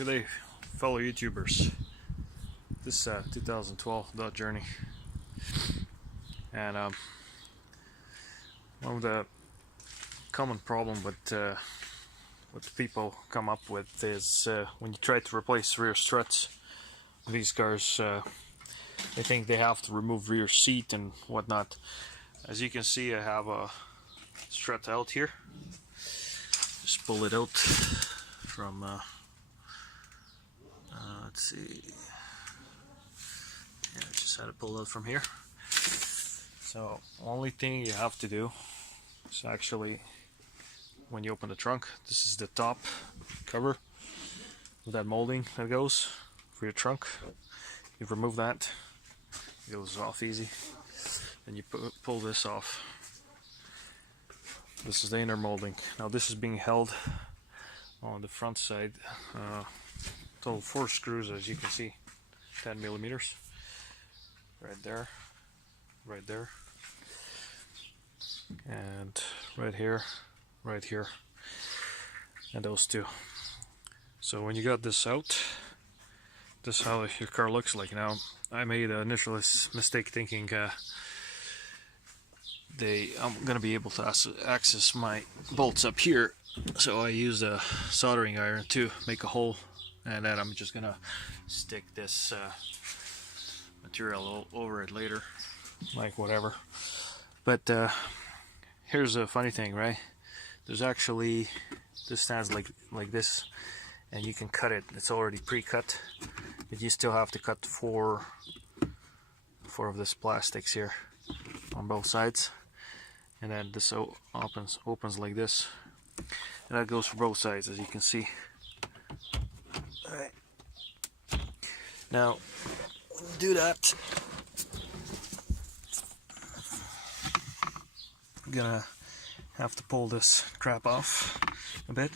Good day, fellow YouTubers. This 2012 Dodge Journey, and one of the common problem with what people come up with is when you try to replace rear struts. These cars, they think they have to remove rear seat and whatnot. As you can see, I have a strut out here. Just pull it out from let's see, yeah, I just had it pulled out from here. So only thing you have to do is actually, when you open the trunk, this is the top cover with that molding that goes for your trunk. You remove that, it goes off easy, and you pull this off. This is the inner molding. Now this is being held on the front side. Total 4 screws, as you can see, 10 millimeters, right there, and right here, and those two. So when you got this out, this is how your car looks like. Now, I made an initial mistake thinking I'm gonna be able to access my bolts up here, so I used a soldering iron to make a hole, and then I'm just gonna stick this material over it later, like whatever. But here's a funny thing, right? There's actually, this stands like this, and you can cut it. It's already pre-cut, but you still have to cut four of this plastics here on both sides, and then this opens like this, and that goes for both sides, as you can see. Alright, now do that. I'm gonna have to pull this crap off a bit,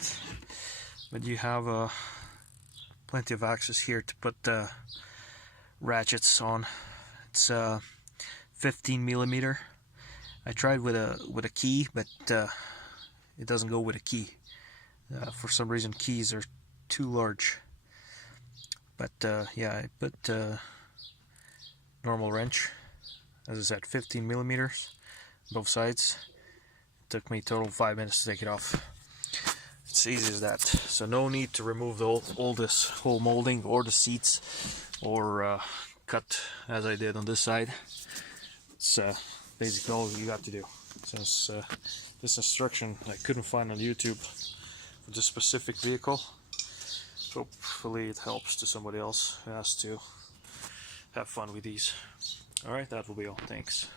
but you have plenty of access here to put ratchets on. It's 15 millimeter. I tried with a key, but it doesn't go with a key. For some reason, keys are too large. But yeah, I put normal wrench, as I said, 15 millimeters, both sides. It took me total 5 minutes to take it off. It's easy as that. So no need to remove this whole molding or the seats, or cut as I did on this side. It's basically all you got to do. Since this instruction I couldn't find on YouTube for this specific vehicle, hopefully it helps to somebody else who has to have fun with these. Alright, that will be all. Thanks.